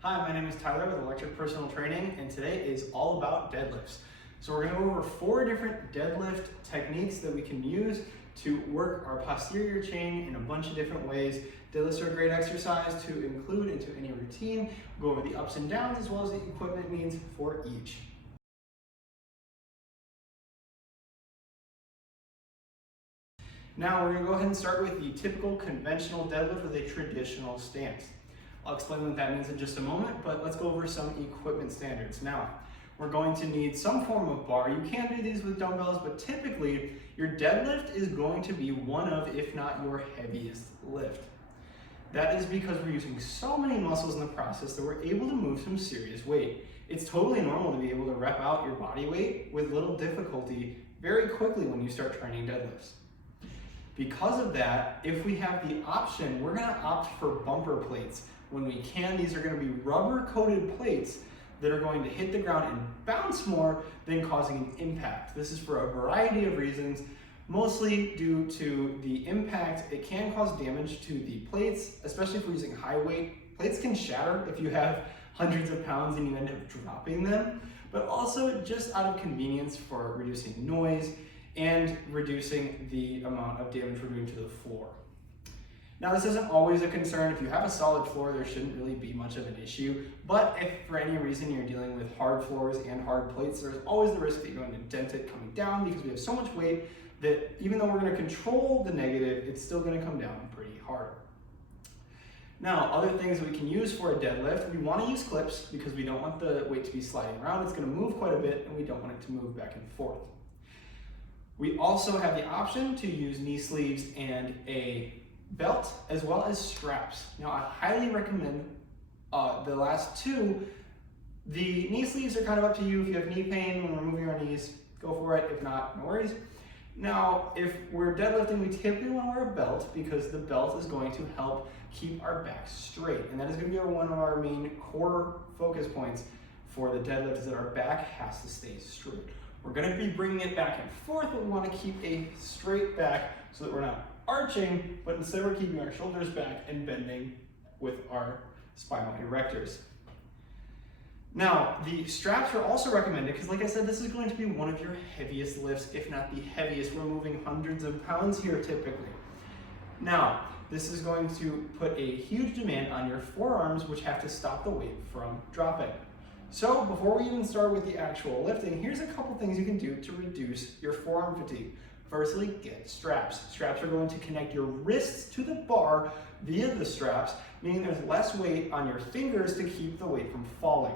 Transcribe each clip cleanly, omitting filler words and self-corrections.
Hi, my name is Tyler with Electric Personal Training, and today is all about deadlifts. So we're going to go over 4 different deadlift techniques that we can use to work our posterior chain in a bunch of different ways. Deadlifts are a great exercise to include into any routine. We'll go over the ups and downs as well as the equipment needs for each. Now we're going to go ahead and start with the typical conventional deadlift with a traditional stance. I'll explain what that means in just a moment, but let's go over some equipment standards. Now, we're going to need some form of bar. You can do these with dumbbells, but typically your deadlift is going to be one of, if not your heaviest lift. That is because we're using so many muscles in the process that we're able to move some serious weight. It's totally normal to be able to rep out your body weight with little difficulty very quickly when you start training deadlifts. Because of that, if we have the option, we're going to opt for bumper plates. When we can, these are going to be rubber-coated plates that are going to hit the ground and bounce more than causing an impact. This is for a variety of reasons, mostly due to the impact. It can cause damage to the plates, especially if we're using high weight. Plates can shatter if you have hundreds of pounds and you end up dropping them, but also just out of convenience for reducing noise and reducing the amount of damage we're doing to the floor. Now, this isn't always a concern. If you have a solid floor, there shouldn't really be much of an issue. But if for any reason you're dealing with hard floors and hard plates, there's always the risk that you're going to dent it coming down because we have so much weight that even though we're going to control the negative, it's still going to come down pretty hard. Now, other things that we can use for a deadlift, we want to use clips because we don't want the weight to be sliding around. It's going to move quite a bit and we don't want it to move back and forth. We also have the option to use knee sleeves and a belt as well as straps. Now, I highly recommend the last two. The knee sleeves are kind of up to you. If you have knee pain when we're moving our knees, go for it. If not, no worries. Now, if we're deadlifting, we typically want to wear a belt because the belt is going to help keep our back straight. And that is going to be one of our main core focus points for the deadlift, is that our back has to stay straight. We're going to be bringing it back and forth, but we want to keep a straight back so that we're not arching, but instead we're keeping our shoulders back and bending with our spinal erectors. Now, the straps are also recommended because, like I said, this is going to be one of your heaviest lifts, if not the heaviest. We're moving hundreds of pounds here typically. Now, this is going to put a huge demand on your forearms, which have to stop the weight from dropping. So before we even start with the actual lifting, here's a couple things you can do to reduce your forearm fatigue. Firstly, get straps. Straps are going to connect your wrists to the bar via the straps, meaning there's less weight on your fingers to keep the weight from falling.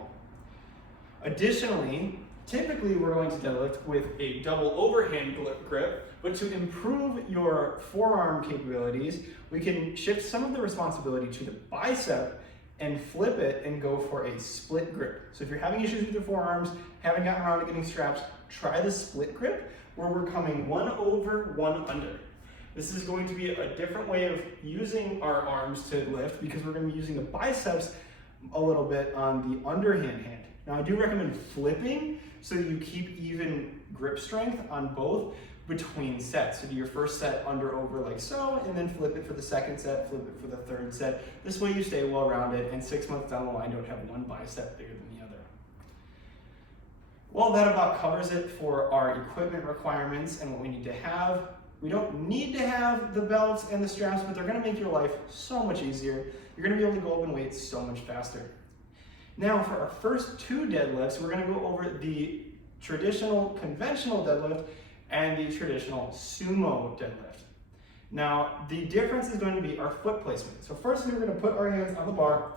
Additionally, typically we're going to deadlift with a double overhand grip, but to improve your forearm capabilities, we can shift some of the responsibility to the bicep and flip it and go for a split grip. So if you're having issues with your forearms, haven't gotten around to getting straps, try the split grip where we're coming one over, one under. This is going to be a different way of using our arms to lift because we're going to be using the biceps a little bit on the underhand hand. Now, I do recommend flipping so you keep even grip strength on both between sets. So do your first set under over like so, and then flip it for the second set, flip it for the third set. This way you stay well rounded, and 6 months down the line, don't have one bicep bigger than the other. Well, that about covers it for our equipment requirements and what we need to have. We don't need to have the belts and the straps, but they're going to make your life so much easier. You're going to be able to go up in weight so much faster. Now, for our first 2 deadlifts, we're going to go over the traditional conventional deadlift and the traditional sumo deadlift. Now, the difference is going to be our foot placement. So firstly, we're going to put our hands on the bar,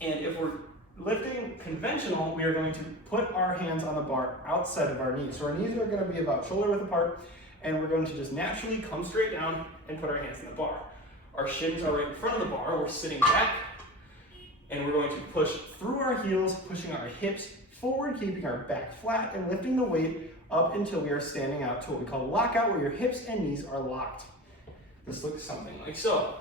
and if we're lifting conventional, we are going to put our hands on the bar outside of our knees. So our knees are going to be about shoulder width apart, and we're going to just naturally come straight down and put our hands in the bar. Our shins are right in front of the bar, we're sitting back, and we're going to push through our heels, pushing our hips forward, keeping our back flat, and lifting the weight up until we are standing out to what we call lockout, where your hips and knees are locked. This looks something like so.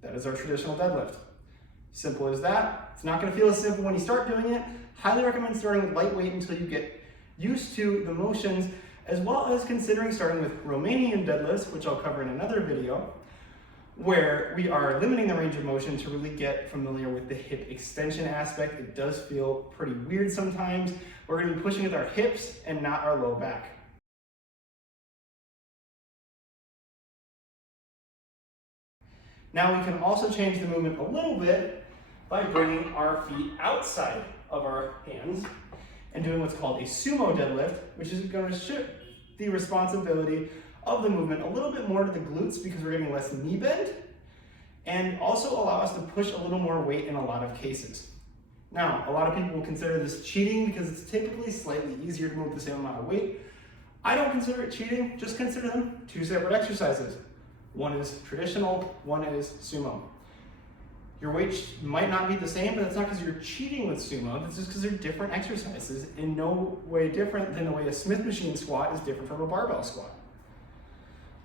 That is our traditional deadlift. Simple as that. It's not going to feel as simple when you start doing it. Highly recommend starting with lightweight until you get used to the motions as well as considering starting with Romanian deadlifts, which I'll cover in another video, where we are limiting the range of motion to really get familiar with the hip extension aspect. It does feel pretty weird sometimes. We're going to be pushing with our hips and not our low back. Now we can also change the movement a little bit by bringing our feet outside of our hands and doing what's called a sumo deadlift, which is going to shift the responsibility of the movement a little bit more to the glutes because we're getting less knee bend, and also allow us to push a little more weight in a lot of cases. Now, a lot of people will consider this cheating because it's typically slightly easier to move the same amount of weight. I don't consider it cheating, just consider them two separate exercises. One is traditional, one is sumo. Your weight might not be the same, but that's not because you're cheating with sumo, that's just because they're different exercises, in no way different than the way a Smith machine squat is different from a barbell squat.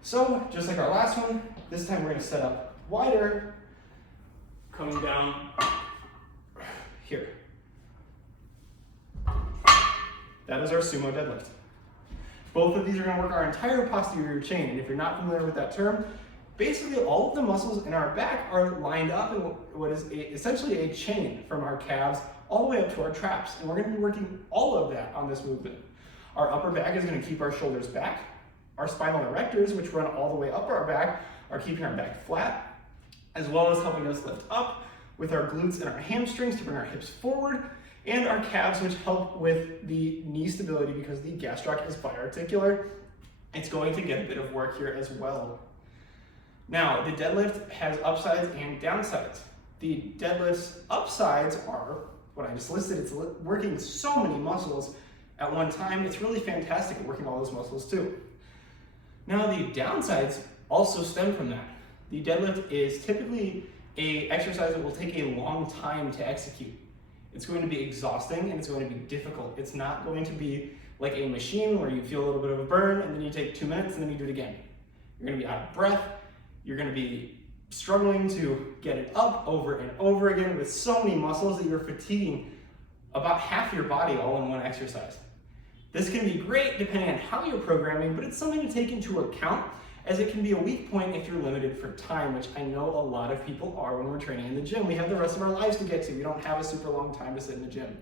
So, just like our last one, this time we're going to set up wider, coming down here. That is our sumo deadlift. Both of these are going to work our entire posterior chain, and if you're not familiar with that term, basically all of the muscles in our back are lined up in what is essentially a chain from our calves all the way up to our traps, and we're going to be working all of that on this movement. Our upper back is going to keep our shoulders back. Our spinal erectors, which run all the way up our back, are keeping our back flat, as well as helping us lift up with our glutes and our hamstrings to bring our hips forward, and our calves, which help with the knee stability because the gastroc is biarticular. It's going to get a bit of work here as well. Now, the deadlift has upsides and downsides. The deadlift's upsides are what I just listed. It's working so many muscles at one time. It's really fantastic at working all those muscles too. Now, the downsides also stem from that. The deadlift is typically an exercise that will take a long time to execute. It's going to be exhausting and it's going to be difficult. It's not going to be like a machine where you feel a little bit of a burn and then you take 2 minutes and then you do it again. You're going to be out of breath. You're going to be struggling to get it up over and over again with so many muscles that you're fatiguing about half your body all in one exercise. This can be great depending on how you're programming, but it's something to take into account as it can be a weak point if you're limited for time, which I know a lot of people are when we're training in the gym. We have the rest of our lives to get to. We don't have a super long time to sit in the gym.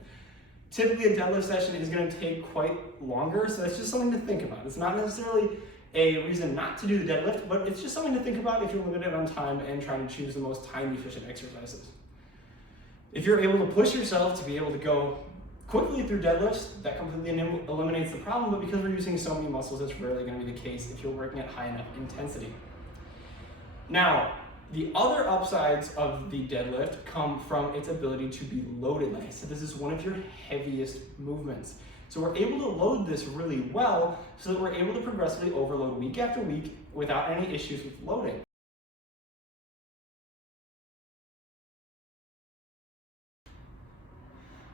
Typically a deadlift session is going to take quite longer, so that's just something to think about. It's not necessarily a reason not to do the deadlift, but it's just something to think about if you're limited on time and trying to choose the most time-efficient exercises. If you're able to push yourself to be able to go quickly through deadlifts, that completely eliminates the problem, but because we're using so many muscles, it's rarely going to be the case if you're working at high enough intensity. Now, the other upsides of the deadlift come from its ability to be loaded. Like I said, this is one of your heaviest movements. So we're able to load this really well so that we're able to progressively overload week after week without any issues with loading.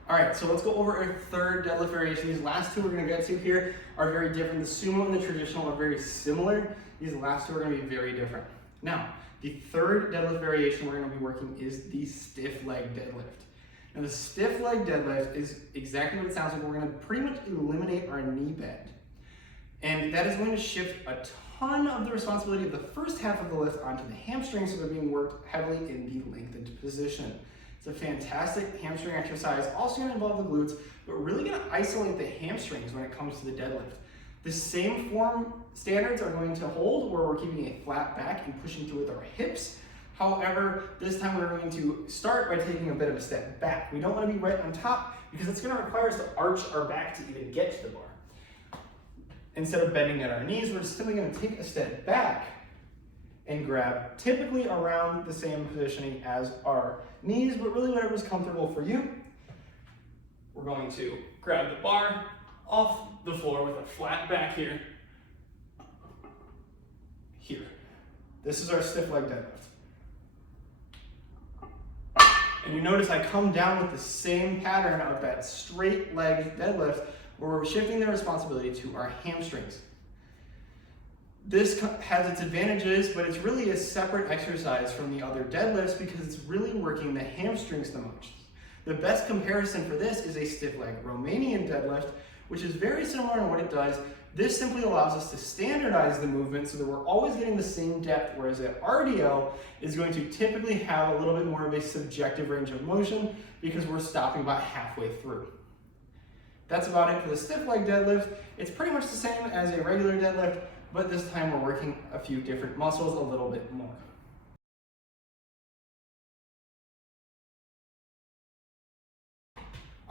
All right, so let's go over our third deadlift variation. These last two we're going to get to here are very different. The sumo and the traditional are very similar. These last two are going to be very different. Now, the third deadlift variation we're going to be working is the stiff leg deadlift. Now, the stiff leg deadlift is exactly what it sounds like. We're going to pretty much eliminate our knee bend. And that is going to shift a ton of the responsibility of the first half of the lift onto the hamstrings, so they're being worked heavily in the lengthened position. It's a fantastic hamstring exercise, also going to involve the glutes, but really going to isolate the hamstrings when it comes to the deadlift. The same form standards are going to hold where we're keeping a flat back and pushing through with our hips. However, this time we're going to start by taking a bit of a step back. We don't want to be right on top because it's going to require us to arch our back to even get to the bar. Instead of bending at our knees, we're simply going to take a step back and grab typically around the same positioning as our knees, but really whatever's comfortable for you. We're going to grab the bar off the floor with a flat back here. Here. This is our stiff leg deadlift. And you notice I come down with the same pattern of that straight leg deadlift where we're shifting the responsibility to our hamstrings. This has its advantages, but it's really a separate exercise from the other deadlifts because it's really working the hamstrings the most. The best comparison for this is a stiff leg Romanian deadlift, which is very similar in what it does, This simply allows us to standardize the movement so that we're always getting the same depth, whereas an RDL is going to typically have a little bit more of a subjective range of motion because we're stopping about halfway through. That's about it for the stiff leg deadlift. It's pretty much the same as a regular deadlift, but this time we're working a few different muscles a little bit more.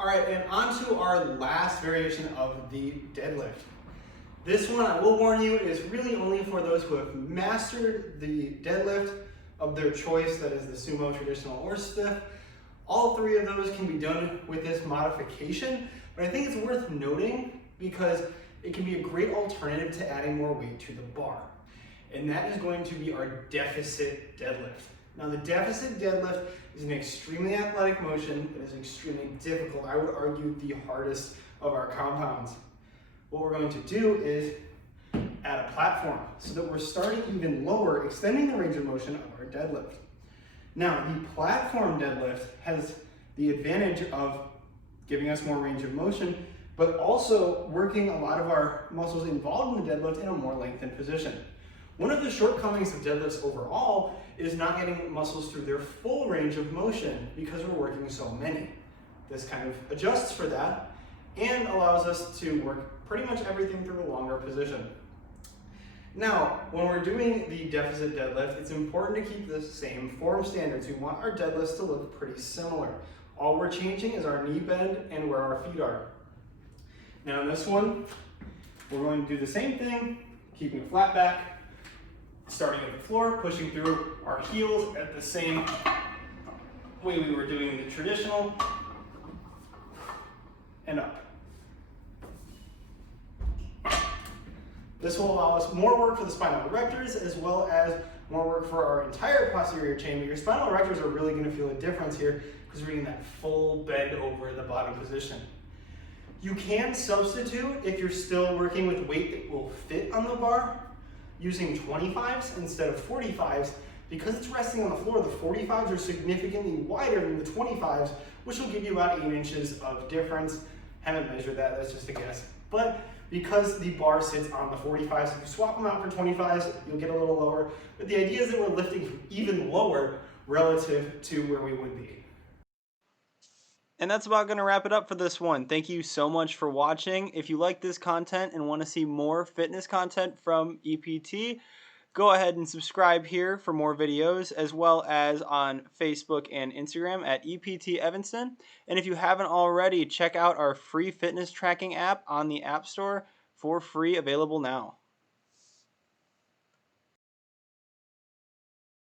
All right, and on to our last variation of the deadlift. This one, I will warn you, is really only for those who have mastered the deadlift of their choice, that is the sumo, traditional, or stiff. All three of those can be done with this modification, but I think it's worth noting because it can be a great alternative to adding more weight to the bar. And that is going to be our deficit deadlift. Now the deficit deadlift is an extremely athletic motion that is extremely difficult. I would argue the hardest of our compounds. What we're going to do is add a platform so that we're starting even lower, extending the range of motion of our deadlift. Now the platform deadlift has the advantage of giving us more range of motion, but also working a lot of our muscles involved in the deadlift in a more lengthened position. One of the shortcomings of deadlifts overall is not getting muscles through their full range of motion because we're working so many. This kind of adjusts for that and allows us to work pretty much everything through a longer position. Now, when we're doing the deficit deadlift, it's important to keep the same form standards. We want our deadlifts to look pretty similar. All we're changing is our knee bend and where our feet are. Now in this one, we're going to do the same thing, keeping a flat back, starting at the floor, pushing through our heels at the same way we were doing the traditional, and up. This will allow us more work for the spinal erectors as well as more work for our entire posterior chain, but your spinal erectors are really going to feel a difference here because we're getting that full bend over in the bottom position. You can substitute if you're still working with weight that will fit on the bar using 25s instead of 45s. Because it's resting on the floor, the 45s are significantly wider than the 25s, which will give you about 8 inches of difference. Haven't measured that, that's just a guess. But because the bar sits on the 45s, if you swap them out for 25s, you'll get a little lower. But the idea is that we're lifting even lower relative to where we would be. And that's about going to wrap it up for this one. Thank you so much for watching. If you like this content and want to see more fitness content from EPT, go ahead and subscribe here for more videos, as well as on Facebook and Instagram at EPT Evanston. And if you haven't already, check out our free fitness tracking app on the App Store for free, available now.